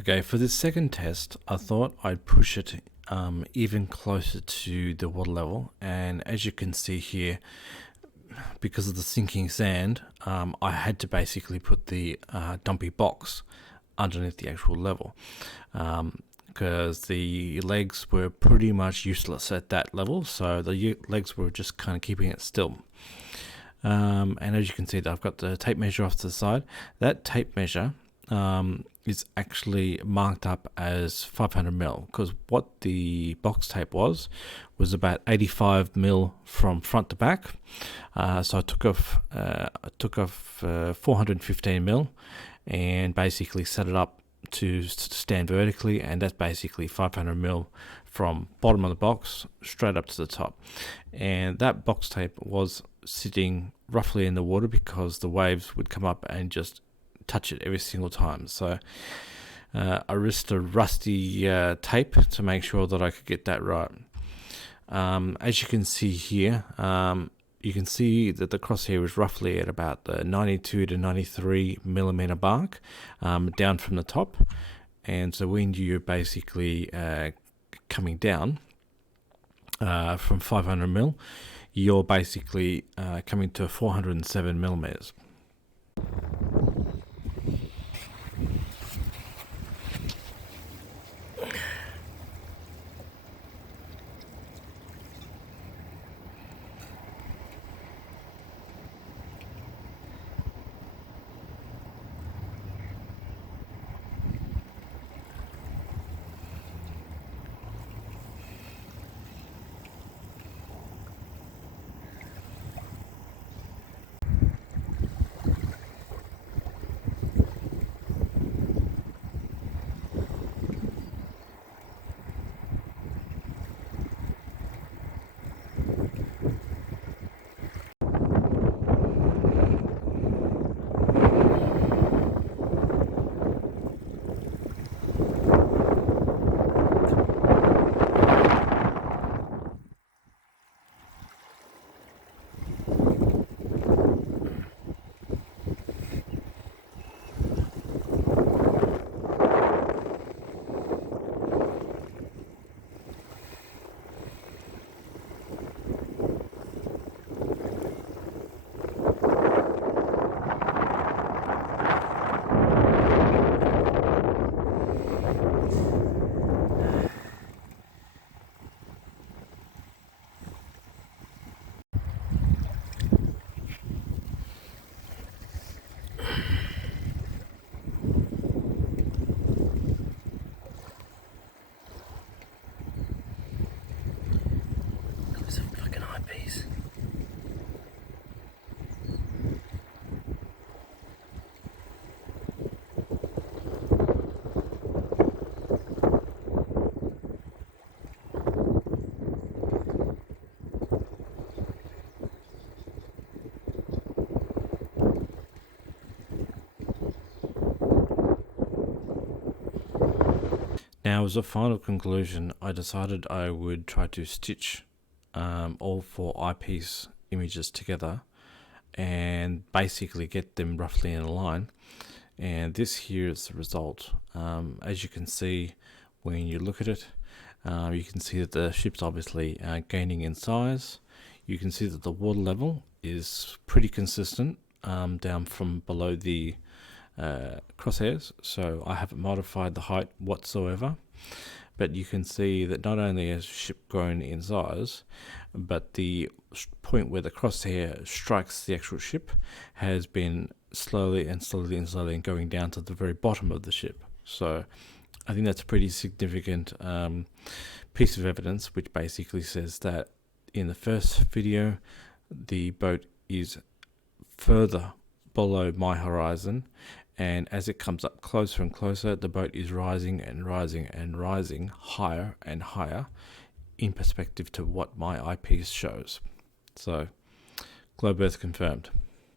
Okay, for this second test, I thought I'd push it even closer to the water level, and as you can see here, because of the sinking sand, I had to basically put the dumpy box underneath the actual level, because the legs were pretty much useless at that level, so the legs were just kind of keeping it still. And as you can see, I've got the tape measure off to the side. That tape measure is actually marked up as 500 mil, because what the box tape was about 85 mil from front to back. So I took off 415 mil and basically set it up to stand vertically, and that's basically 500 mil from bottom of the box straight up to the top. And that box tape was sitting roughly in the water because the waves would come up and just touch it every single time. So I risked a rusty tape to make sure that I could get that right. As you can see here, you can see that the crosshair is roughly at about the 92 to 93 millimeter mark, down from the top. And so when you're basically coming down from 500 mil, you're basically coming to 407 millimeters. Now, as a final conclusion, I decided I would try to stitch all four eyepiece images together and basically get them roughly in a line. And this here is the result. As you can see, when you look at it, you can see that the ship's obviously gaining in size. You can see that the water level is pretty consistent down from below the crosshairs, so I haven't modified the height whatsoever. But you can see that not only has the ship grown in size, but the point where the crosshair strikes the actual ship has been slowly going down to the very bottom of the ship. So I think that's a pretty significant piece of evidence, which basically says that in the first video the boat is further below my horizon, and as it comes up closer and closer, the boat is rising and rising and rising higher and higher in perspective to what my eyepiece shows. So, globe earth confirmed.